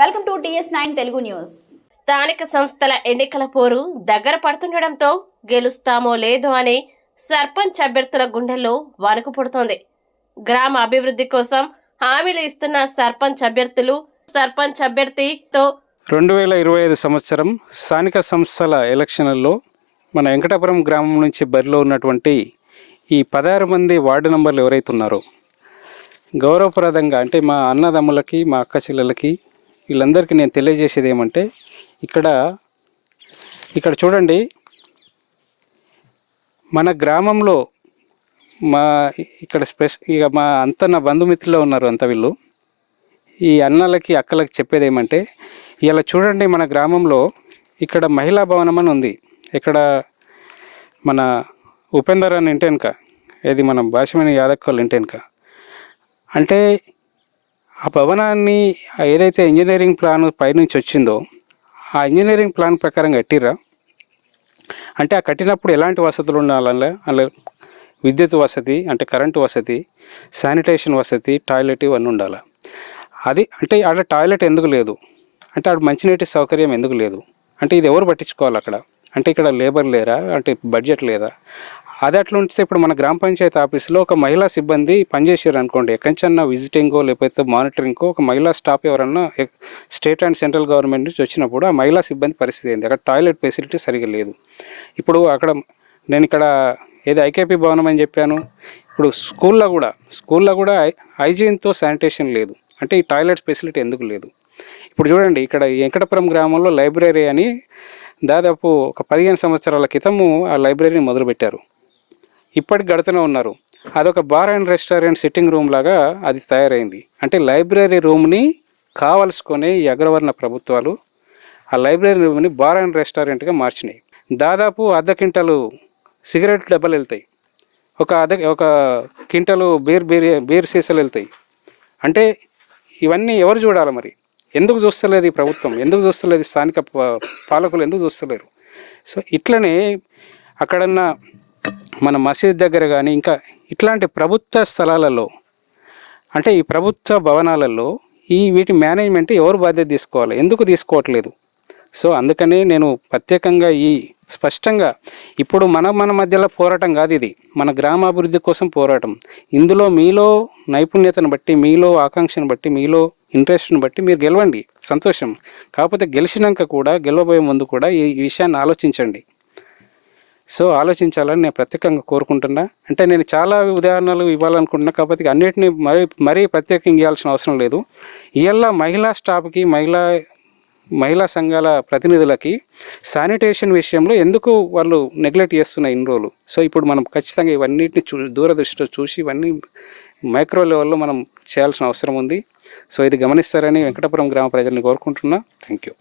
Welcome to TS9 Telugu news. స్థానిక సంస్థల ఎన్నికల పోరు దగ్గర పడుతుండటంతో గెలుస్తామో లేదో అనే సర్పంచ్ అభ్యర్థుల గుండెల్లో వణుకు పుడుతోంది. గ్రామ అభివృద్ధి కోసం హామీలు ఇస్తున్న సర్పంచ్ అభ్యర్థితో 2025 సంవత్సరం స్థానిక సంస్థల ఎలక్షన్లలో మన వెంకటాపురం గ్రామం నుంచి బరిలో ఉన్నటువంటి ఈ 16 మంది వార్డు నంబర్లు ఎవరైతే ఉన్నారో గౌరవప్రదంగా అంటే మా అన్నదమ్ములకి మా అక్క చెల్లెలకి వీళ్ళందరికీ నేను తెలియజేసేది ఏమంటే ఇక్కడ చూడండి, మన గ్రామంలో ఇక్కడ ఇక మా అంత నా బంధుమిత్రులు ఉన్నారు అంత వీళ్ళు. ఈ అన్నలకి అక్కలకి చెప్పేది ఏమంటే ఇలా చూడండి, మన గ్రామంలో ఇక్కడ మహిళా భవనం అని ఉంది. ఇక్కడ మన ఉపేందర్ అని ఇంటి వెనుక, ఏది మన భాషమణి యాదక్కలు ఇంటి వెనుక. అంటే ఆ భవనాన్ని ఏదైతే ఇంజనీరింగ్ ప్లాన్ పైనుంచి వచ్చిందో ఆ ఇంజనీరింగ్ ప్లాన్ ప్రకారం కట్టిర్రా అంటే ఆ కట్టినప్పుడు ఎలాంటి వసతులు ఉండాలి? అలా విద్యుత్ వసతి, అంటే కరెంటు వసతి, శానిటేషన్ వసతి, టాయిలెట్ ఇవన్నీ ఉండాలి. అది అంటే ఆడ టాయిలెట్ ఎందుకు లేదు అంటే ఆడ మంచినీటి సౌకర్యం ఎందుకు లేదు అంటే ఇది ఎవరు పట్టించుకోవాలి అక్కడ? అంటే ఇక్కడ లేబర్ లేరా అంటే బడ్జెట్ లేదా? అది అట్లా ఉంటే ఇప్పుడు మన గ్రామ పంచాయతీ ఆఫీస్లో ఒక మహిళా సిబ్బంది పనిచేసారు అనుకోండి, ఎక్కడికన్నా విజిటింగో లేకపోతే మానిటరింగ్కో ఒక మహిళా స్టాఫ్ ఎవరన్నా స్టేట్ అండ్ సెంట్రల్ గవర్నమెంట్ నుంచి వచ్చినప్పుడు ఆ మహిళా సిబ్బంది పరిస్థితి ఏంది? అక్కడ టాయిలెట్ ఫెసిలిటీ సరిగా లేదు. ఇప్పుడు అక్కడ నేను ఇక్కడ ఏది ఐకేపీ భవనం అని చెప్పాను. ఇప్పుడు స్కూల్లో కూడా హైజీన్తో శానిటేషన్ లేదు. అంటే ఈ టాయిలెట్ ఫెసిలిటీ ఎందుకు లేదు? ఇప్పుడు చూడండి, ఇక్కడ వెంకటపురం గ్రామంలో లైబ్రరీ అని దాదాపు ఒక 15 సంవత్సరాల క్రితము ఆ లైబ్రరీని మొదలుపెట్టారు. ఇప్పటికి గడుతూనే ఉన్నారు. అదొక bar and restaurant sitting room లాగా అది తయారైంది. అంటే లైబ్రరీ రూమ్ని కావలసుకొని ఈ అగ్రవర్ణ ప్రభుత్వాలు ఆ లైబ్రరీ రూమ్ని బార్ అండ్ రెస్టారెంట్గా మార్చినాయి. దాదాపు 1/2 క్వింటాలు సిగరెట్ డబ్బాలు వెళ్తాయి, ఒక క్వింటాలు బీర్ సీసాలు వెళ్తాయి. అంటే ఇవన్నీ ఎవరు చూడాలి మరి? ఎందుకు చూస్తలేదు ఈ ప్రభుత్వం? ఎందుకు చూస్తలేదు స్థానిక పాలకులు? ఎందుకు చూస్తలేరు? సో ఇట్లనే అక్కడన్నా మన మసీద్ దగ్గర కానీ ఇంకా ఇట్లాంటి ప్రభుత్వ స్థలాలలో అంటే ఈ ప్రభుత్వ భవనాలలో వీటి మేనేజ్మెంట్ ఎవరు బాధ్యత తీసుకోవాలి? ఎందుకు తీసుకోవట్లేదు? సో అందుకనే నేను ప్రత్యేకంగా స్పష్టంగా ఇప్పుడు మన మధ్యలో పోరాటం కాదు, ఇది మన గ్రామాభివృద్ధి కోసం పోరాటం. ఇందులో మీలో నైపుణ్యతను బట్టి, మీలో ఆకాంక్షను బట్టి, మీలో ఇంట్రెస్ట్ని బట్టి మీరు గెలవండి, సంతోషం. కాకపోతే గెలిచినాక కూడా, గెలవబోయే ముందు కూడా ఈ విషయాన్ని ఆలోచించండి. సో ఆలోచించాలని నేను ప్రత్యేకంగా కోరుకుంటున్నా. అంటే నేను చాలా ఉదాహరణలు ఇవ్వాలనుకుంటున్నా, కాకపోతే అన్నిటినీ మరీ ప్రత్యేకంగా ఇవ్వాల్సిన అవసరం లేదు. ఇవాళ మహిళా స్టాఫ్కి, మహిళా సంఘాల ప్రతినిధులకి శానిటేషన్ విషయంలో ఎందుకు వాళ్ళు నెగ్లెక్ట్ చేస్తున్న ఇన్ని రోజులు? సో ఇప్పుడు మనం ఖచ్చితంగా ఇవన్నిటిని దూరదృష్టితో చూసి ఇవన్నీ మైక్రో లెవెల్లో మనం చేయాల్సిన అవసరం ఉంది. సో ఇది గమనిస్తారని వెంకటాపురం గ్రామ ప్రజల్ని కోరుకుంటున్నా. Thank you.